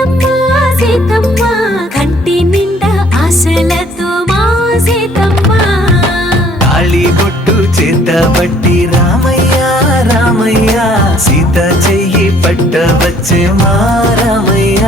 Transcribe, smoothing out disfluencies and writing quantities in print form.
సీతమ్మ సీతమ్మ కంటి నిండా ఆశలతో మా సీతమ్మ తాళిబొట్టు చేతబట్టి రామయ్య రామయ్య సీత చెయ్యి పట్టవచ్చే మా రామయ్య